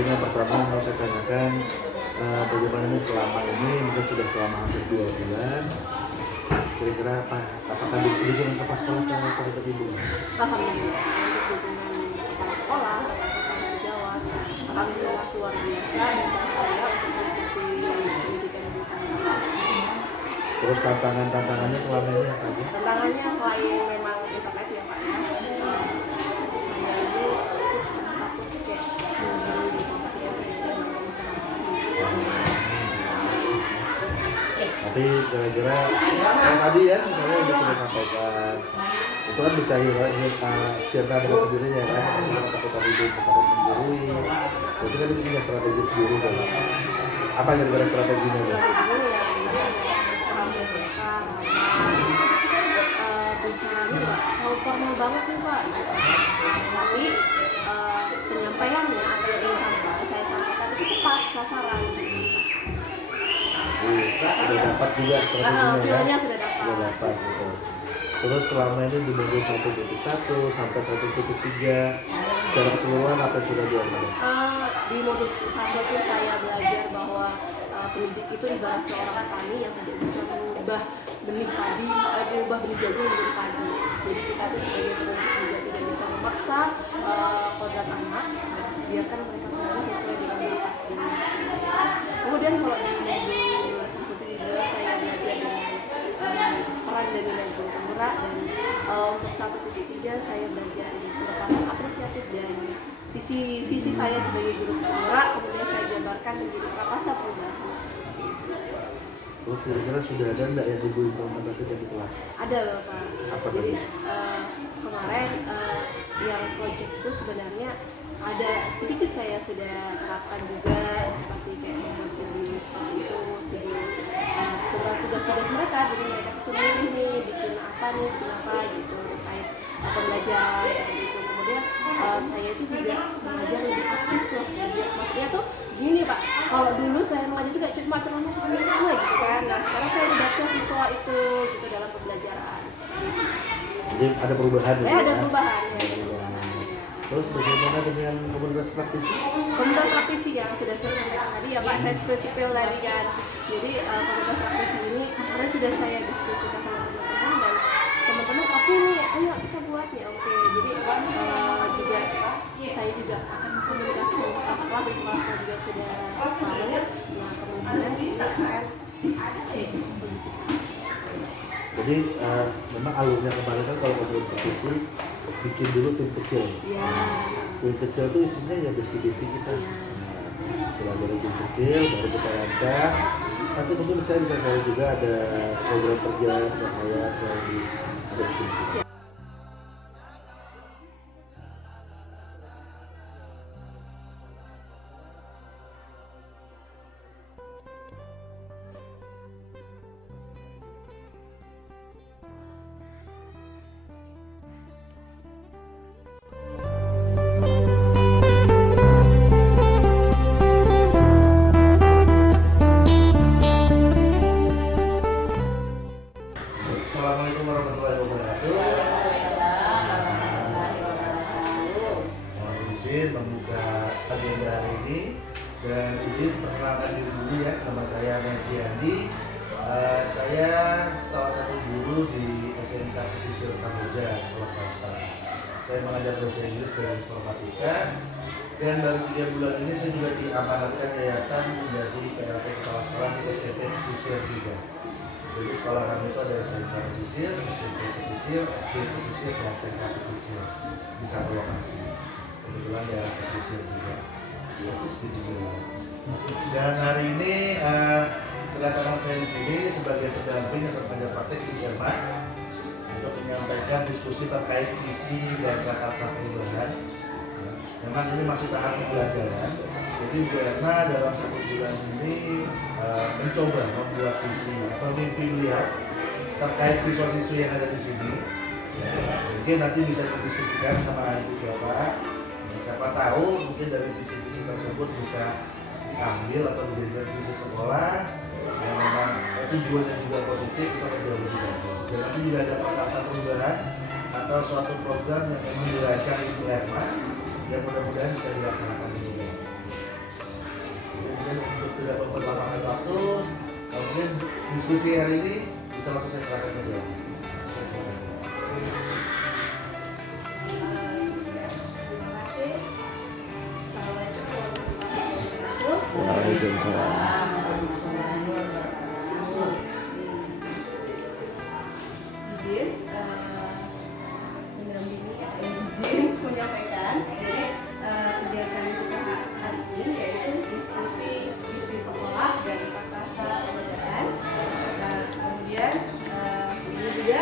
Mungkin yang pertama mau saya tanyakan bagaimana nih selama ini, mungkin sudah selama hampir 2 bulan, kira-kira apakah dukungan kepala sekolah terhadap ibu? Alhamdulillah untuk dukungan kepala sekolah, kepala sejawat, alhamdulillah luar biasa dan saya untuk mengikuti pendidikan ibu kandung. Terus tantangannya selama ini apa aja? Tantangannya selain memang internet ya Pak ya, saya itu takut kayak mengguru gitu ketika saya dalam interaksi. Tapi kira-kira yang tadi ya misalnya udah sudah sampaikan itu kan bisa cerita dengan sendirinya kan, kalau takut tadi itu takut menggurui, berarti kan itu punya strategi sendiri kan. Apa kira-kira strateginya ya? Bicaranya Pak, kalau formal banget nih Pak, tapi penyampaiannya atau yang ingin saya sampaikan itu tepat sasaran. Sudah dapat juga strateginya ya? Feelnya sudah dapat gitu. Terus selama ini di minggu 1.1 sampai 1.3 secara keseluruhan apa yang sudah dilakukan? Di modul 1 itu saya belajar bahwa pendidik itu ibarat seorang petani yang tidak bisa mengubah benih padi, mengubah benih jagung menjadi padi. Jadi kita tuh sebagai pendidik juga tidak bisa memaksa kodrat anak, biarkan mereka tumbuh sesuai dengan bakatnya. Kemudian kalau di modul 1.2 saya belajar dengan peran dari guru penggerak, dan untuk 1.3 saya belajar pendekatan apresiatif dan visi saya sebagai guru penggerak, kemudian saya jabarkan menjadi prakasa perubahan. Terus kira-kira sudah ada enggak yang ibu implementasikan di kelas? Ada loh Pak. Apa Jadi saja? kemarin yang project itu sebenarnya ada sedikit saya sudah terapkan juga, seperti kayak membuat video seperti itu, video tentang tugas-tugas mereka, jadi mereka suruh nih bikin apa gitu terkait pembelajaran seperti itu. Kemudian saya itu juga mengajar lebih aktif loh, maksudnya tuh gini Pak, kalau dulu saya mengajar juga cuma ceramah gitu kan, nah sekarang saya libatkan siswa itu gitu dalam pembelajaran. Jadi ada perubahan ya? Ada perubahan ya. Terus bagaimana dengan komunitas praktisi? Komunitas praktisi yang sudah saya sampaikan tadi ya Pak, saya spesifil tadi kan. Jadi komunitas praktisi ini kemarin sudah saya diskusikan sama teman-teman, dan teman-teman oke nih, ayo kita buat nih, oke. Jadi juga saya juga akan komunikasi dengan kepala sekolah, dan kepala sekolah juga sudah tahu. Nah kemungkinan ini akan jadi memang alurnya kemarin kan kalau komunitas praktisi bikin dulu tim kecil. ya. Tim kecil itu isinya ya besti-besti kita. Setelah dari tim kecil baru kita rancang. Nanti mungkin saya bisa share juga ada program kerja sama saya di ada di sini. Assalamualaikum warahmatullahi wabarakatuh. Mohon izin membuka agenda hari ini dan izin perkenalkan diri dulu ya. Nama saya Nancy Andi. Saya salah satu guru di SMK Pesisir Samboja, sekolah swasta. Saya mengajar bahasa Inggris dan informatika. Dan baru 3 bulan ini saya juga diamanatkan yayasan menjadi PLT Kepala Sekolah di SMP Pesisir 3. Jadi sekolah kami itu ada SMK Pesisir, SMP Pesisir, SD Pesisir, dan TK Pesisir di satu lokasi. Kebetulan daerah Pesisir juga. Dan hari ini kedatangan saya di sini sebagai pendamping atau pengajar praktek di Jerman untuk menyampaikan diskusi terkait visi dan prakarsa perubahan. Memang ini masih tahap pembelajaran. Jadi Bu Erna dalam 1 bulan ini mencoba membuat visi atau mimpi beliau terkait siswa-siswi yang ada di sini. Mungkin nanti bisa didiskusikan sama Ibu Bapak. Siapa tahu mungkin dari visi-visi tersebut bisa diambil atau dijadikan visi sekolah yang memang tujuannya juga positif, itu akan jauh lebih bagus. Dan nanti juga ada prakarsa perubahan atau suatu program yang memang dirancang Ibu Erna yang mudah-mudahan bisa dilaksanakan juga. diskusi hari ini bisa langsung saya serahkan ke beliau. Terima kasih. Assalamualaikum warahmatullahi wabarakatuh. Waalaikumsalam. Izin mendampingi izin menyampaikan jadi kegiatan kita hari ini yaitu diskusi isi sekolah dan prakarsa pendidikan. Nah, kemudian ini juga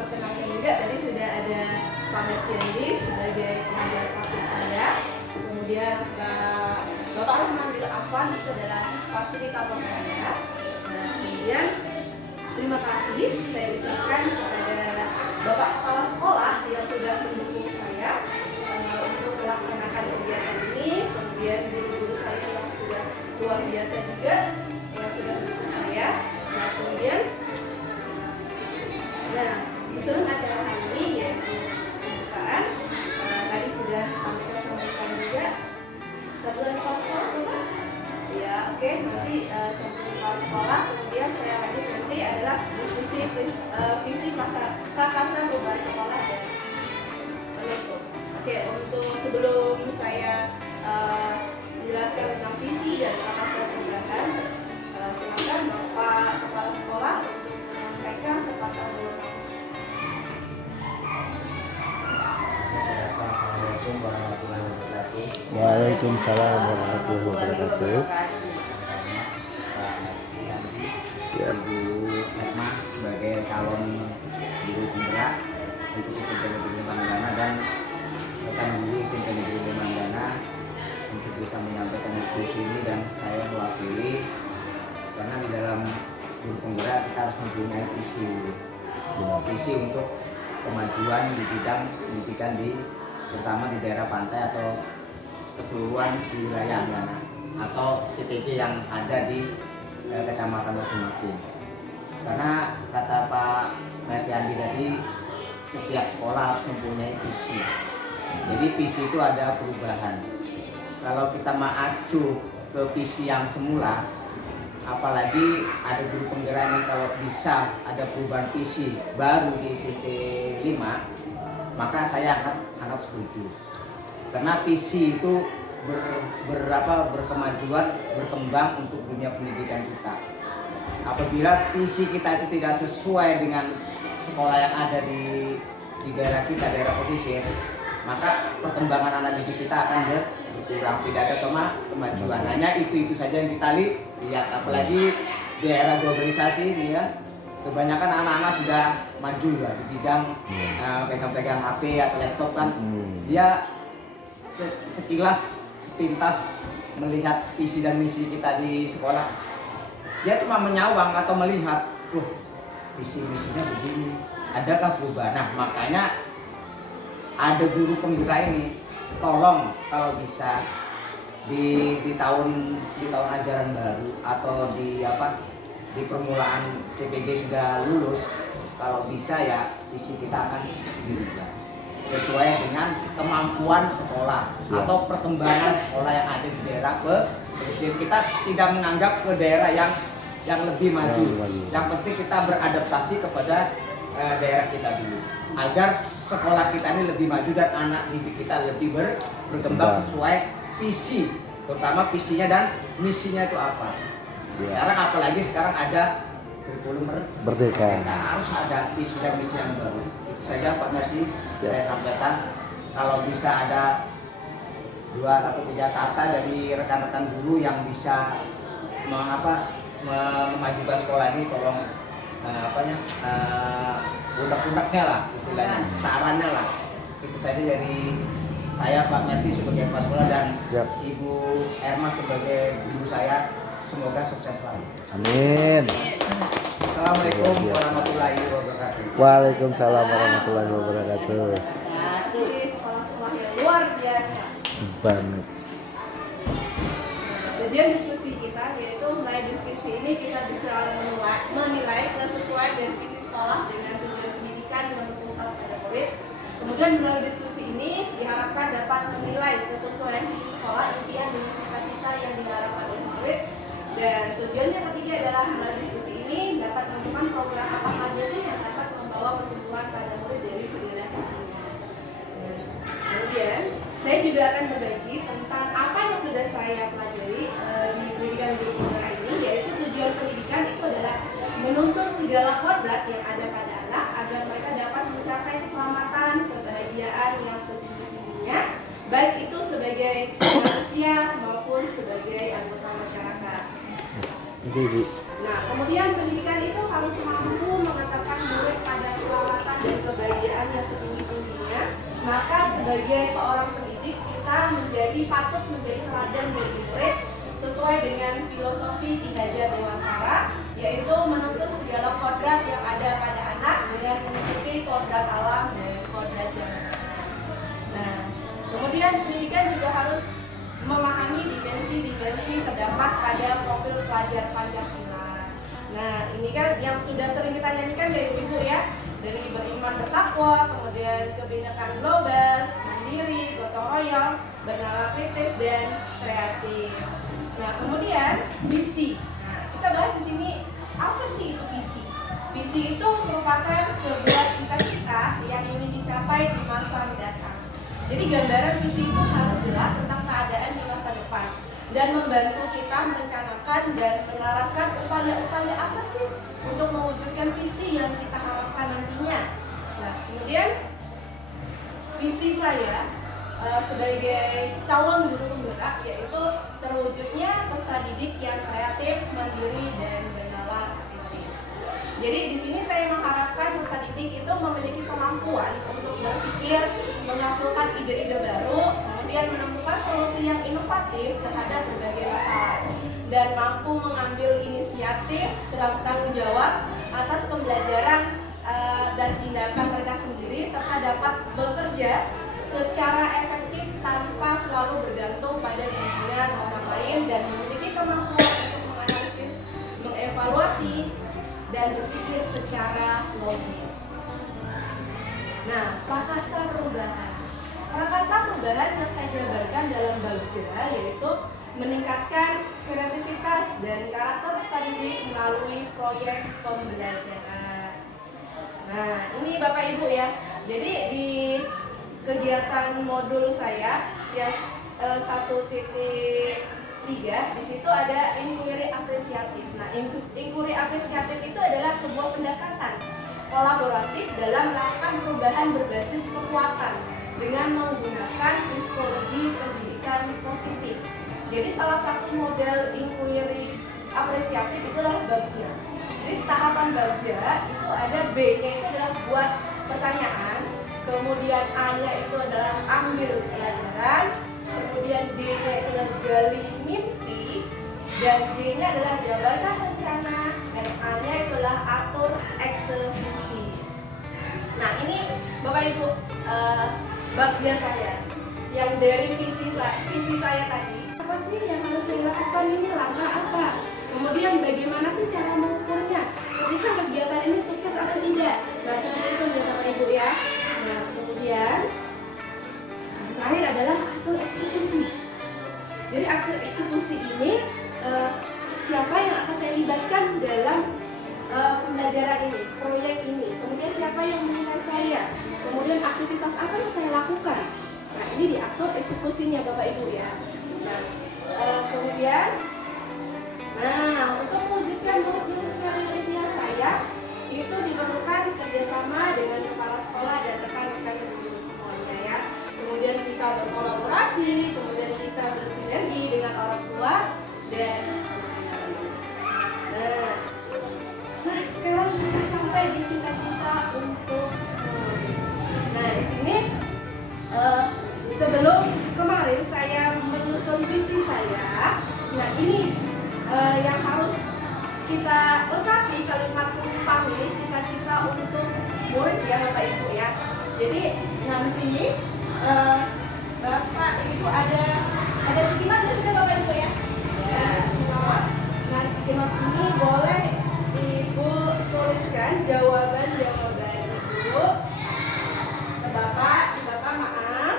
perkenalkan juga tadi sudah ada Pak Mersiandi sebagai pengajar praktis saya, kemudian Bapak Rahmanil Afwan itu adalah fasilitator saya. Nah, kemudian terima kasih saya ucapkan kepada Bapak Kepala Sekolah yang sudah mendukung saya untuk melaksanakan kegiatan ini, kemudian guru-guru saya yang sudah luar biasa juga yang sudah mendukung saya. Nah, kemudian susunan acara hari ini yaitu pembukaan. Tadi sudah sampaikan juga satuan kepala sekolah, Bapak? Ya, oke. Nanti satuan kepala sekolah. Kemudian saya lanjut nanti adalah diskusi visi prakarsa perubahan sekolah dan penutup. Oke, untuk sebelum saya menjelaskan tentang visi dan prakarsa perubahan, silakan Bapak Kepala Sekolah untuk menyampaikan sepatah dua. Assalamualaikum warahmatullahi wabarakatuh. Waalaikumsalam warahmatullahi wabarakatuh. Pak Mersiandi, Siap. Ibu Erma sebagai calon guru penggerak untuk SMP Negeri Mandana dan rekan guru SMP Negeri Mandana untuk bisa menyampaikan diskusi ini, dan saya mewakili karena di dalam guru penggerak kita harus mempunyai visi untuk kemajuan di bidang pendidikan terutama di daerah pantai atau keseluruhan di wilayah Mandana atau CTG yang ada di kecamatan masing-masing. Karena kata Pak Mersiandi tadi, setiap sekolah harus mempunyai visi. Jadi visi itu ada perubahan. Kalau kita mengacu ke visi yang semula, apalagi ada guru penggerak ini, kalau bisa ada perubahan visi baru di SMP 5, maka saya sangat setuju. Karena visi itu berkemajuan, berkembang untuk dunia pendidikan kita. Apabila visi kita itu tidak sesuai dengan sekolah yang ada di daerah kita, daerah pesisir, maka perkembangan anak didik kita akan berkurang, tidak ada kemajuan. Hanya itu saja yang kita lihat, apalagi di era globalisasi ini ya, kebanyakan anak-anak sudah maju lah di bidang pegang-pegang HP atau laptop kan. Dia sepintas melihat visi dan misi kita di sekolah, dia cuma menyawang atau melihat, visi misinya begini, adakah perubahan? Nah, makanya ada guru penggerak ini, tolong kalau bisa di tahun ajaran baru atau di permulaan CPG sudah lulus, kalau bisa ya visi kita akan dirubah sesuai dengan kemampuan sekolah. Siap. Atau perkembangan sekolah yang ada di daerah pesisir. Kita tidak menganggap ke daerah yang lebih maju. Yang penting kita beradaptasi kepada daerah kita dulu, agar sekolah kita ini lebih maju dan anak didik kita lebih berkembang sesuai visi, terutama visinya dan misinya itu apa. Sekarang apalagi sekarang ada kurikulum Merdeka. harus ada visi dan misi yang baru. Itu saja Pak Mersi saya sampaikan. Kalau bisa ada 2 atau 3 kata dari rekan-rekan guru yang bisa memajukan sekolah ini, tolong unek-uneknya lah istilahnya, sarannya lah. Itu saja dari saya Pak Mersi sebagai kepala sekolah dan Ibu Erma sebagai guru saya. Semoga sukses selalu. Amin. Assalamualaikum warahmatullahi wabarakatuh. Waalaikumsalam warahmatullahi wabarakatuh. Kepala sekolah yang luar biasa Banget. Tujuan diskusi kita yaitu melalui diskusi ini kita bisa menilai kesesuaian dari visi sekolah dengan tujuan pendidikan yang berpusat pada murid. Kemudian melalui diskusi ini diharapkan dapat menilai kesesuaian visi sekolah, impian dan cita-cita yang diharapkan oleh murid. Dan tujuan yang ketiga adalah melalui diskusi ini dapat program apa saja sih yang dapat membawa pertumbuhan pada murid dari segala sisinya. Nah, kemudian saya juga akan berbagi tentang apa yang sudah saya pelajari di pendidikan guru penggerak ini, yaitu tujuan pendidikan itu adalah menuntun segala kodrat yang ada pada anak agar mereka dapat mencapai keselamatan, kebahagiaan yang setinggi-tingginya, baik itu sebagai manusia maupun sebagai anggota masyarakat. Nah, kemudian pendidikan itu harus mampu mengantarkan murid pada keselamatan dan kebahagiaan yang setinggi-tingginya. Maka sebagai seorang pendidik kita patut menjadi teladan bagi murid sesuai dengan filosofi Ki-Hajar Dewantara, yaitu menuntut segala kodrat yang ada pada anak dengan mengikuti kodrat alam dan kodrat zaman. Nah, kemudian pendidikan juga harus memahami dimensi-dimensi terdapat pada profil pelajar Pancasila. Nah, ini kan yang sudah sering kita nyanyikan ya Ibu-ibu ya, dari beriman bertakwa, kemudian kebinekaan global, mandiri, gotong royong, bernalar kritis dan kreatif. Nah, kemudian visi. Nah, kita bahas di sini apa sih itu visi? Visi itu merupakan sebuah cita-cita yang ingin dicapai di masa mendatang. Jadi gambaran visi itu harus jelas tentang keadaan di masa depan dan membantu kita merencanakan dan menyelaraskan upaya-upaya apa sih untuk mewujudkan visi yang kita harapkan nantinya. Nah, kemudian visi saya sebagai calon guru penggerak yaitu terwujudnya peserta didik yang kreatif, mandiri, dan bernalar kritis. Jadi di sini saya mengharapkan peserta didik itu memiliki kemampuan untuk berpikir, menghasilkan ide-ide baru, kemudian menemukan solusi yang inovatif terhadap berbagai masalah, dan mampu mengambil inisiatif dan tanggung jawab atas pembelajaran dan tindakan mereka sendiri, serta dapat bekerja secara efektif tanpa selalu bergantung pada bimbingan orang lain dan memiliki kemampuan untuk menganalisis, mengevaluasi, dan berpikir secara logis. Nah, prakarsa perubahan. Prakarsa perubahan yang saya jabarkan dalam Bagja yaitu meningkatkan kreativitas dan karakter peserta didik melalui proyek pembelajaran. Nah, ini Bapak Ibu ya. Jadi di kegiatan modul saya yang 1.3 di situ ada inquiry apresiatif. Nah, inquiry apresiatif itu adalah sebuah pendekatan kolaboratif dalam melakukan perubahan berbasis kekuatan dengan menggunakan psikologi pendidikan positif. Jadi salah satu model inquiry apresiatif itu adalah Bagja. Jadi tahapan Bagja itu ada B-nya itu adalah buat pertanyaan, kemudian A-nya itu adalah ambil pelajaran, kemudian D-nya itu adalah gali mimpi, dan G-nya adalah jabarkan rencana, dan A-nya itu adalah atur eksekusi. Nah, ini Bapak Ibu Bagja saya yang dari visi saya tadi. Apa sih yang harus saya lakukan, ini langkah apa? Kemudian bagaimana sih cara mengukurnya? Ketika kegiatan ini sukses atau tidak? Nah, seperti itu ya Bapak Ibu ya. Nah, kemudian yang terakhir adalah atur eksekusi. Jadi atur eksekusi ini siapa yang akan saya libatkan dalam pembelajaran ini, proyek ini. Kemudian siapa yang menilai saya. Kemudian aktivitas apa yang saya lakukan. Nah, ini diatur eksekusinya Bapak Ibu ya. Nah, kemudian untuk mewujudkan murid sesuai dengan impian saya itu diperlukan kerjasama dengan kepala sekolah dan rekan-rekan guru semuanya ya. Kemudian kita berkolaborasi, kemudian kita bersinergi dengan orang tua dan nah sekarang kita sampai di cita-cita untuk nah di sini sebelum kemarin saya menyusun visi saya. Nah ini yang harus kita lengkapi kalimat penumpang ini cita-cita untuk murid ya Bapak Ibu ya. Jadi nanti Bapak Ibu ada sticky note sudah Bapak Ibu ya. Nah sticky note ini boleh Ibu tuliskan jawaban Ibu ke Bapak maaf.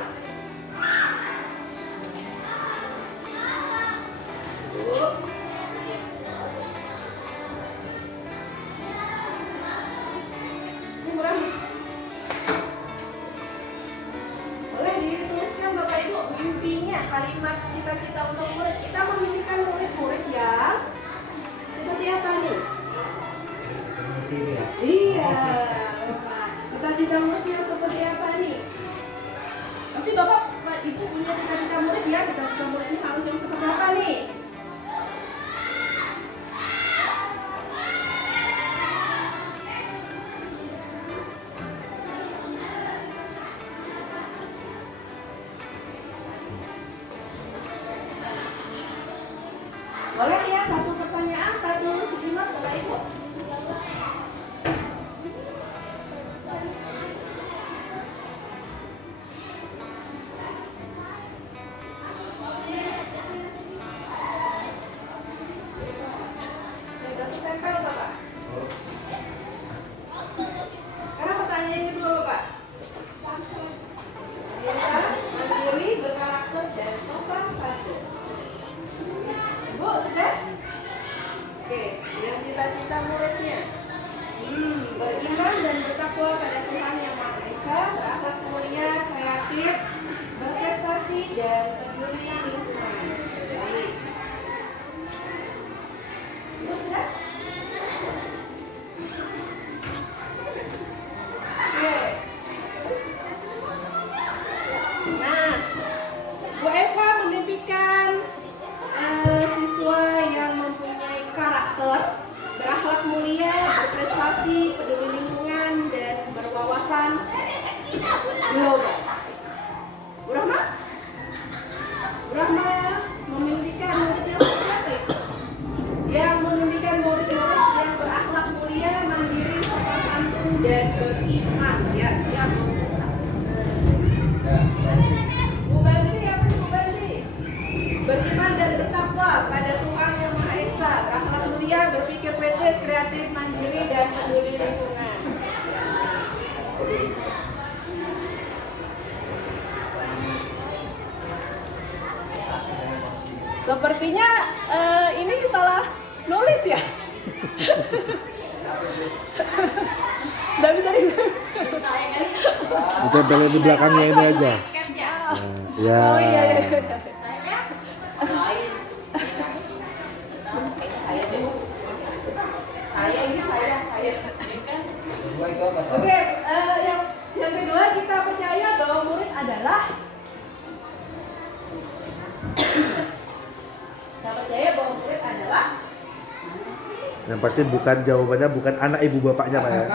Boleh ya, satu pertanyaan, satu segmen Bapak Ibu. Sudah tempel Bapak. Sekarang pertanyaan yang kedua Bapak. Pintar, mandiri, berkarakter, dan sopan satu. Bu, sudah? Oke, yang cita-cita muridnya. Beriman dan bertakwa pada Tuhan Yang Maha Esa, berakhlak mulia, kreatif, berprestasi, dan peduli lingkungan. Baik. Bu, sudah? Oke. Nah, Bu Eva memimpikan siswa yang mempunyai karakter, berakhlak mulia, berprestasi, peduli lingkungan, dan berwawasan global. Bu Rahma? Bu Rahma memimpikan muridnya seperti apa itu? Yang memimpikan murid-murid yang berakhlak mulia, mandiri, sopan santun, dan beriman. Ya, siap. Bu Banti, apa nih Bu Banti? Beriman dan bertakwa pada Tuhan Yang Maha Esa, berakhlak mulia, berpikir kritis, kreatif, mandiri, dan peduli lingkungan. Sepertinya ini salah nulis ya. Tapi tadi Ditempelin di belakangnya ini aja. Ya. Oh iya, iya. Saya. Kedua itu apa? Oke, yang kedua kita percaya bahwa murid adalah Yang pasti bukan jawabannya bukan anak ibu bapaknya Pak ya.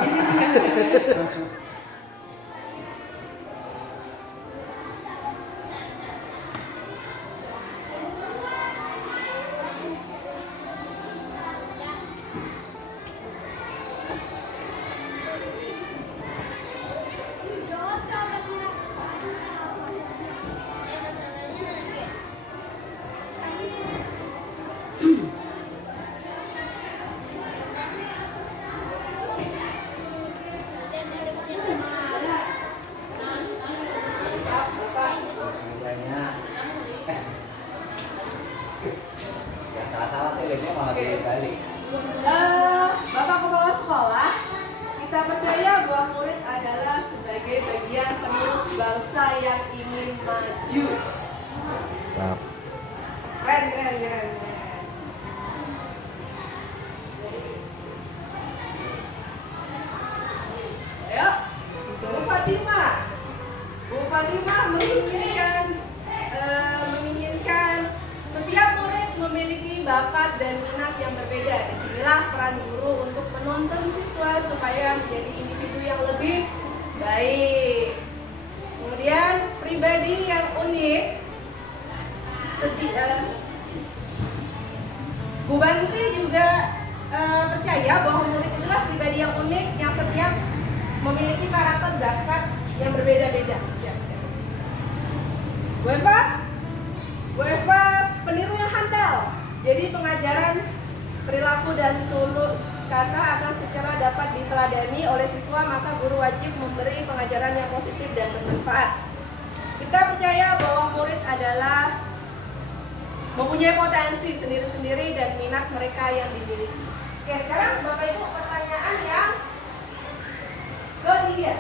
Sebenarnya yang salah-salah tulisnya malah balik. Bapak Kepala Sekolah, kita percaya bahwa murid adalah sebagai bagian penerus bangsa yang ingin maju. Cap. Keren. Ayo, Bu Fatimah. Bu Fatimah menginginkan setiap murid memiliki bakat dan minat yang berbeda. Disinilah peran guru untuk menuntun siswa supaya menjadi individu yang lebih baik. Kemudian pribadi yang unik. Bu Banti juga percaya bahwa murid itulah pribadi yang unik yang setiap memiliki karakter bakat yang berbeda-beda. Siap. Bu Eva peniru yang handal. Jadi pengajaran perilaku dan tutur kata akan secara dapat diteladani oleh siswa, maka guru wajib memberi pengajaran yang positif dan bermanfaat. Kita percaya bahwa murid adalah mempunyai potensi sendiri-sendiri dan minat mereka yang dimiliki. Oke, sekarang Bapak Ibu pertanyaan yang ketiga.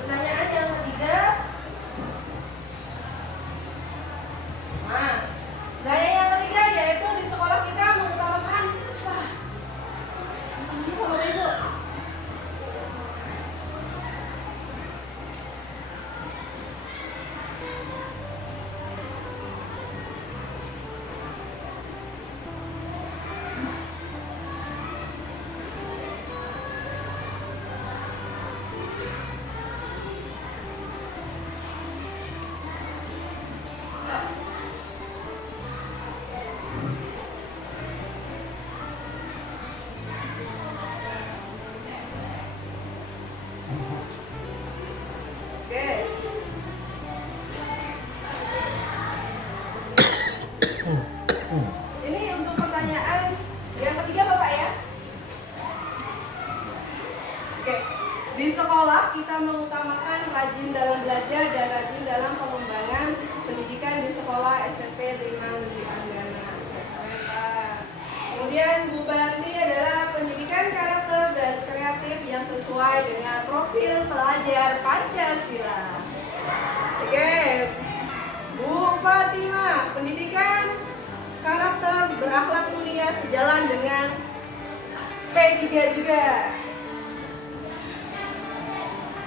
Pertanyaan yang ketiga. Nah, yang ketiga yaitu di sekolah kita mengutamakan apa? Bapak Ibu. kita mengutamakan rajin dalam belajar dan rajin dalam pengembangan pendidikan di sekolah SMP 5 Negeri Anggana. Kemudian Bu Banti adalah pendidikan karakter dan kreatif yang sesuai dengan profil pelajar Pancasila. Oke, Bu Fatima, pendidikan karakter berakhlak mulia sejalan dengan P3 juga.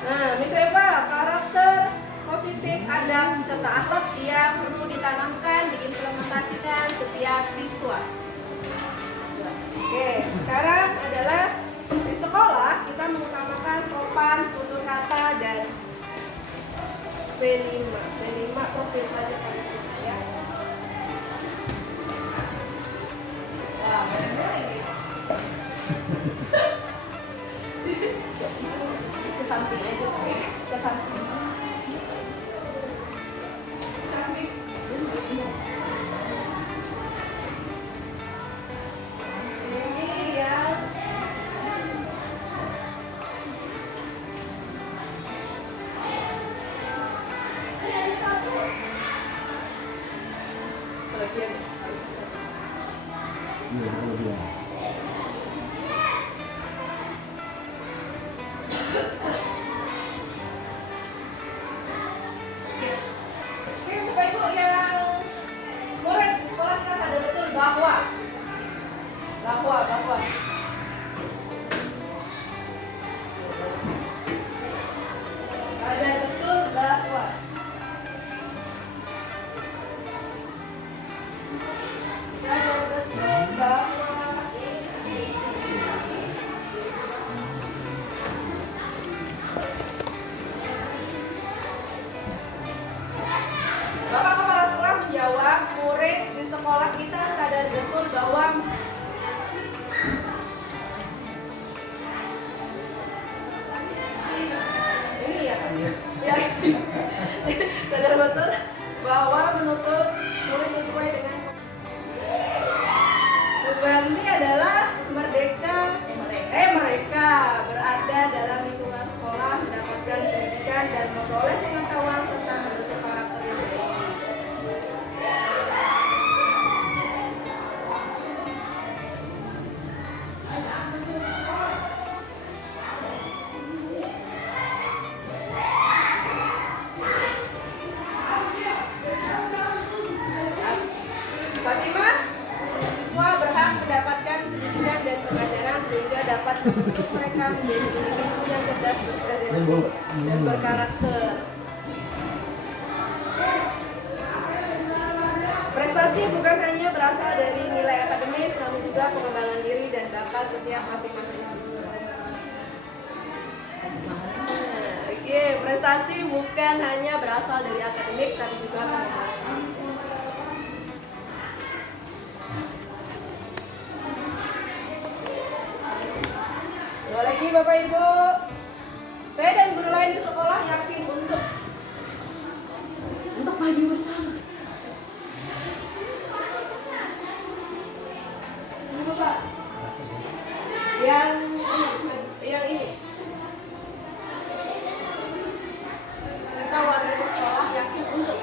Nah, Miss Eva, karakter positif, adab, serta akhlak yang perlu ditanamkan, diimplementasikan setiap siswa. Oke, sekarang adalah di sekolah kita mengutamakan sopan, tutur kata, dan P5 profil pelajar Pancasila ya. Wah, benar ini. Ke samping aja, ke samping. Ke samping. Ini yang kelebihan harus satu. Iya, kelebihan. Oke, Bapak Ibu yang murid di sekolah kita sadar betul bahwa sadar betul bahwa Bapak Kepala Sekolah menjawab, murid di sekolah kita sadar betul bahwa ini ya, sadar betul bahwa menuntut murid sesuai dengan Banti adalah mereka berada dalam lingkungan sekolah, mendapatkan pendidikan dan memperoleh pengetahuan serta membentuk karakter yang baik. Fatima, siswa berhak mendapatkan pendidikan dan pengajaran sehingga dapat membentuk mereka menjadi individu yang cerdas, berprestasi, dan berkarakter. Prestasi bukan hanya berasal dari nilai akademis, namun juga pengembangan diri dan bakat setiap masing-masing siswa. Oke, prestasi bukan hanya berasal dari akademik, tapi juga pengembangan diri. Dua lagi Bapak Ibu, saya dan guru lain di sekolah yakin untuk maju bersama. Ini Bapak, yang ini, kita warga di sekolah yakin untuk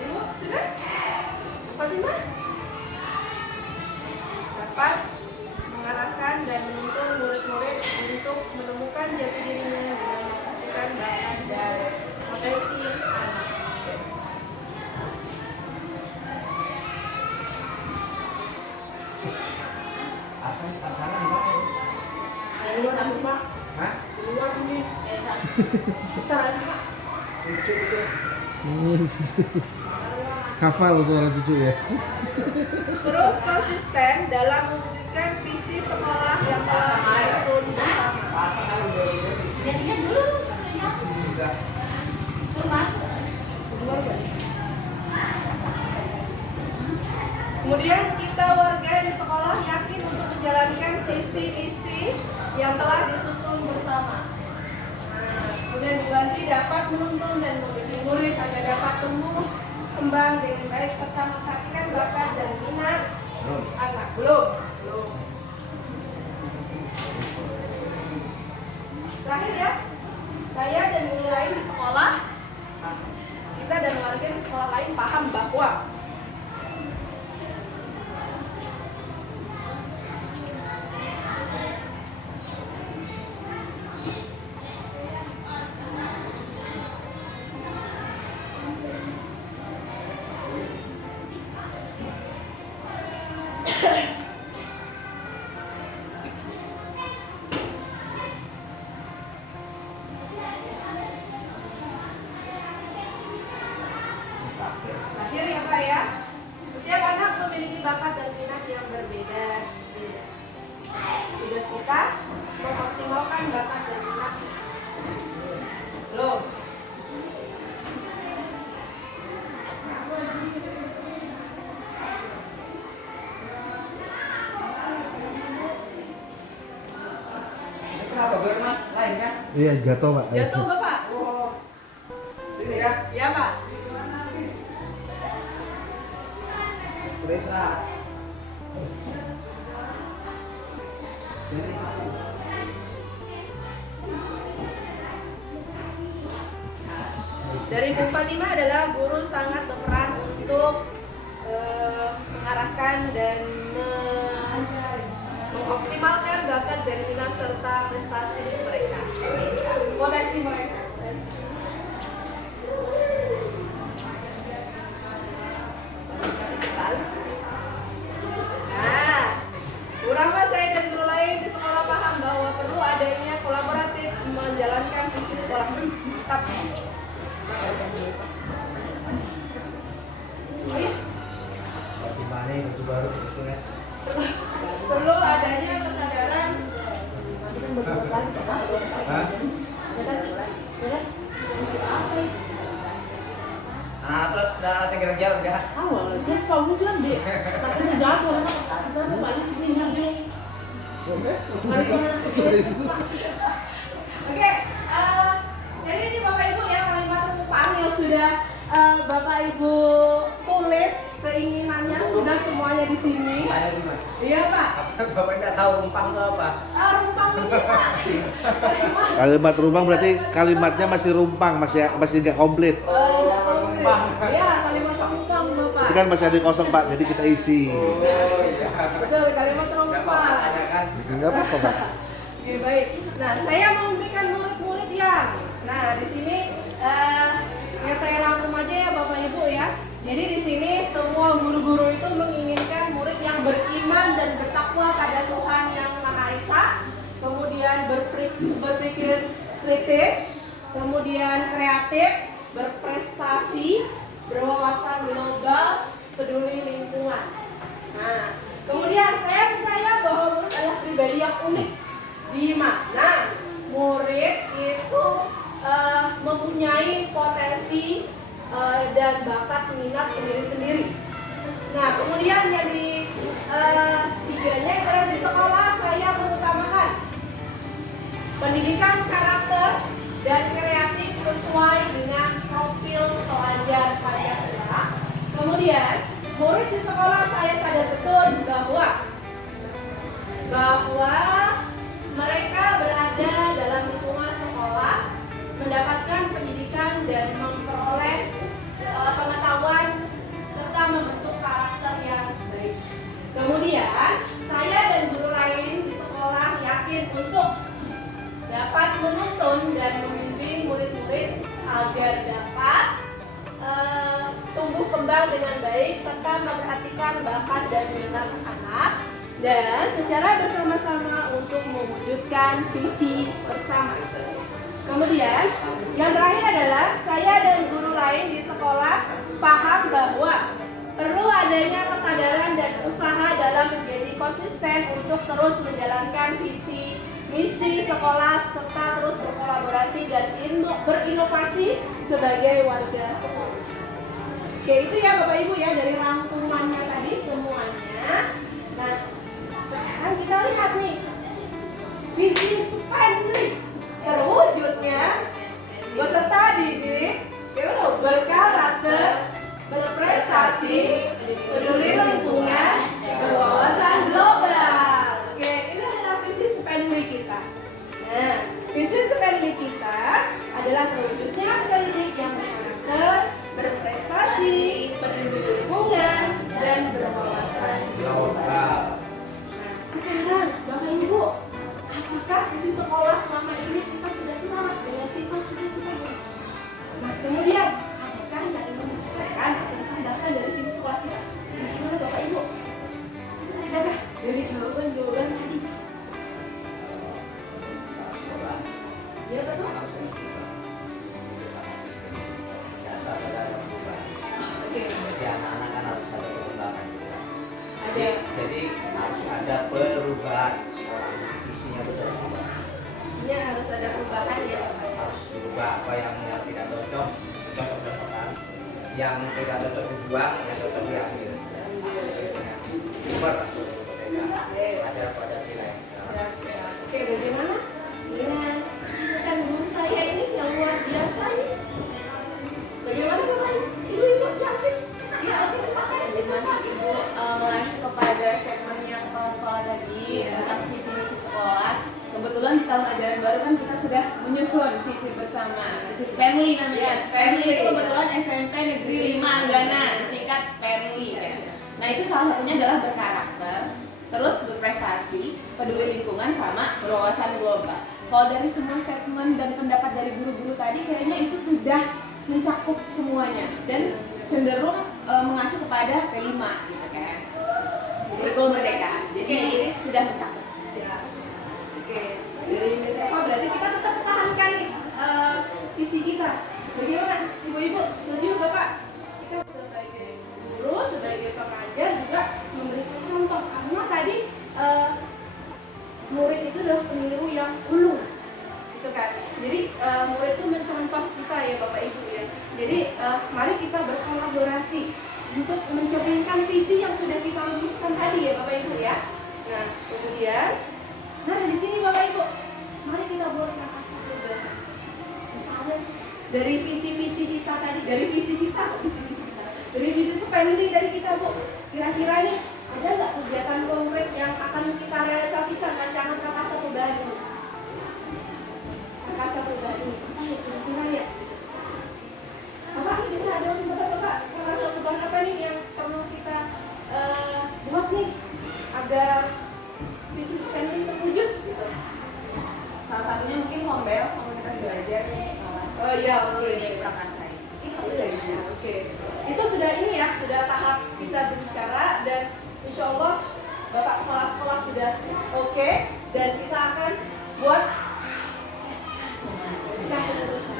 Ibu, sudah? Fatimah? Dapat mengarahkan dan menuntun murid-murid untuk menemukan jati dirinya dengan mengaktifkan bakat dan potensi anak. Hafal suara cucu ya. Terus konsisten dalam mewujudkan visi sekolah yang telah disusun Lihat dulu. Kemudian kita warga di sekolah yakin untuk menjalankan visi misi yang telah disusun bersama. Kemudian dibantu dapat menuntun dan membimbing murid agar dapat tumbuh kembang dengan baik serta memperhatikan bakat dan minat anak. Belum. Terakhir ya, saya dan guru lain di sekolah, kita dan warga di sekolah lain paham bahwa akhir ya Pak ya, setiap anak memiliki bakat dan minat yang berbeda. Tugas kita mengoptimalkan bakat dan minat. Loh. Kenapa Berma? Lain kan? Iya, jatuh Pak. Jatuh Bapak? Sini ya. Ya Pak. Beristirahat. Dari Bu Fatima adalah guru sangat berperan untuk mengarahkan dan mengoptimalkan bakat dan minat serta prestasi mereka, potensi mereka. Nah, kurang saya dan guru lain di sekolah paham bahwa perlu adanya kolaboratif menjalankan visi sekolah mantap. Gimana baju baru sebetulnya? Perlu adanya kesadaran. Dan alat yang jalan enggak? Awal itu kamu tuh deh, takutnya jatuh, sana banyak sini nyambung. Oke, jadi ini Bapak Ibu ya kalimat pengupahan yang sudah Bapak Ibu tulis keinginannya sudah semuanya di sini. Ada di mana? Iya Pak. Bapak tidak tahu rumpang itu apa? Rumpang ini Pak. Kalimat rumpang berarti kalimatnya masih rumpang, masih nggak komplit. Rumpang. Iya, kalimat rumpang Bapak. Itu kan masih ada kosong Pak, jadi kita isi. Oh iya. Betul, kalimat Enggak apa-apa rumpang. tanyakan. Nggak apa-apa Pak. Oke baik. Nah saya memberikan murid-murid yang, nah di sini yang saya rangkum aja ya Bapak Ibu ya. Jadi di sini semua guru-guru itu menginginkan murid yang beriman dan bertakwa pada Tuhan yang Maha Esa, kemudian berpikir kritis, kemudian kreatif, berprestasi, berwawasan global, peduli lingkungan. Nah, kemudian saya percaya bahwa murid adalah pribadi yang unik, di mana murid itu mempunyai potensi dan bakat minat sendiri-sendiri. Nah, kemudian yang di tiganya itu adalah di sekolah saya mengutamakan pendidikan karakter dan kreatif sesuai dengan profil pelajar Pancasila. Kemudian murid di sekolah saya sadar betul bahwa mereka berada dalam lingkungan sekolah, mendapatkan pendidikan dan memperoleh pengetahuan serta membentuk karakter yang baik. Kemudian saya dan guru lain di sekolah yakin untuk dapat menuntun dan membimbing murid-murid agar dapat tumbuh kembang dengan baik serta memperhatikan bakat dan minat anak dan secara bersama-sama untuk mewujudkan visi bersama. Kemudian yang terakhir adalah saya dan guru lain di sekolah paham bahwa perlu adanya kesadaran dan usaha dalam menjadi konsisten untuk terus menjalankan visi misi sekolah serta terus berkolaborasi dan berinovasi sebagai warga sekolah. Oke, itu ya Bapak Ibu ya dari rangkumannya tadi semuanya. Nah, sekarang kita lihat nih visi Spendly terwujudnya beserta didik berkarakter, berprestasi, peduli lingkungan, berwawasan global. Oke, ini adalah visi Spendly kita. Nah, visi Spendly kita adalah terwujudnya pendidik yang berkarakter, berprestasi, peduli lingkungan, dan berwawasan global. Nah, sekarang Bapak Ibu, apakah visi sekolah selama ini kita sudah selaras dengan cita-cita kita? Nah, kemudian apakah yang ingin disesuaikan atau ditambahkan dari visi sekolah kita? Gimana Bapak Ibu? Adakah dari jawaban-jawaban tadi? Ya betul. Dasar adalah perubahan. Oke. Jadi anak-anak kan harus ada perubahan. Ada. Jadi harus ada perubahan. Visinya harus ada perubahan. Isinya harus ada perubahan ya. Harus berubah apa yang tidak cocok, cocok dilakukan. Yang tidak cocok dibuang, yang cocok diambil. Super. Ada Pancasila yang sekarang. Oke, bagaimana dengan kan guru saya ini yang luar biasa ini? Bagaimana Bapak Ibu yakin? Ya, oke, silakan. Mas Ibu lanjut kepada statementnya kepala sekolah tadi tentang visi misi sekolah. Kebetulan di tahun ajaran baru kan kita sudah menyusun visi bersama, visi Spendly namanya. Spendly itu kebetulan SMP Negeri 5 Anggana, disingkat Spendly ya. Nah itu salah satunya adalah berkarakter, terus berprestasi, peduli lingkungan sama berwawasan global. Kalau dari semua statement dan pendapat dari guru-guru tadi kayaknya itu sudah mencakup semuanya dan cenderung mengacu kepada P5 gitu kan. Kurikulum Merdeka. Jadi sudah mencakup. Siap. Oke, dari Miss Eva berarti kita tetap pertahankan nih visi kita. Bagaimana Ibu-ibu? Setuju Bapak? Kita sebagai guru, sebagai pengajar juga memberikan contoh karena tadi murid itu adalah peniru yang ulung, gitu kan. Jadi murid itu mencontoh kita ya Bapak Ibu ya. Jadi mari kita berkolaborasi untuk mencerminkan visi yang sudah kita rumuskan tadi ya Bapak Ibu ya. Nah kemudian, nah di sini Bapak Ibu, mari kita buat kata satu bahan. Misalnya sih dari visi-visi kita tadi, dari visi Spendly dari kita Bu, kira-kira nih ada nggak kegiatan konkret yang akan kita realisasikan rancangan kata satu bahan ini? Kata satu bahan ini, apa ya kira-kira ya? Bapak kira ada Bapak kata satu bahan apa nih yang perlu kita buat nih agar visi Spendly terwujud gitu? Salah satunya mungkin komunitas belajar di sekolah. Oh iya, oke. Ini Prakasa. Ini satu dari oke. Itu sudah ini ya, sudah tahap kita berbicara dan insya Allah Bapak Kepala Sekolah sudah oke dan kita akan buat SK keputusan.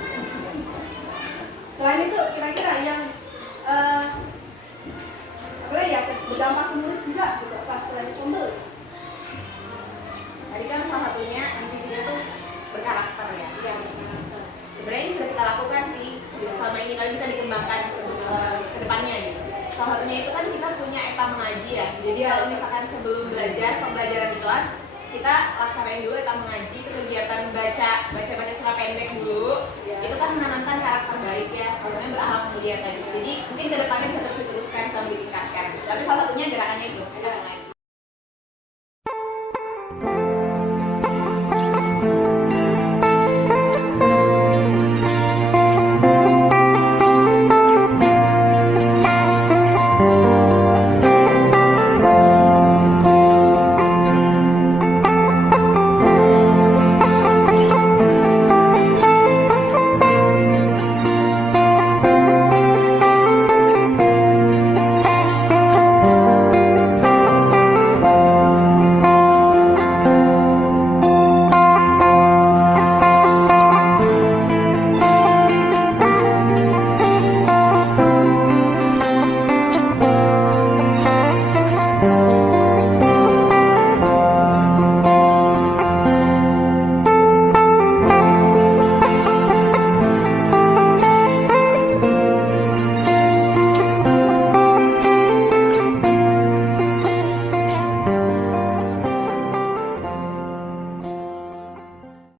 Selain itu kira-kira yang apa ya berdampak ke murid juga apa selain pembeli? Tadi kan salah satunya visinya tuh berkarakter ya. Yang berkarakter. Sebenarnya ini sudah kita lakukan sih, juga selama ini tapi bisa dikembangkan ke depannya gitu. Salah satunya itu kan kita punya ETA mengaji ya. Jadi kalau misalkan sebelum belajar pembelajaran di kelas, kita laksanain dulu ETA mengaji, itu kegiatan baca surat pendek dulu. Itu kan menanamkan karakter baik ya, sebelumnya berakhlak mulia tadi. Jadi mungkin ke depannya bisa terus diteruskan sambil ditingkatkan. Tapi salah satunya gerakannya itu, ETA mengaji.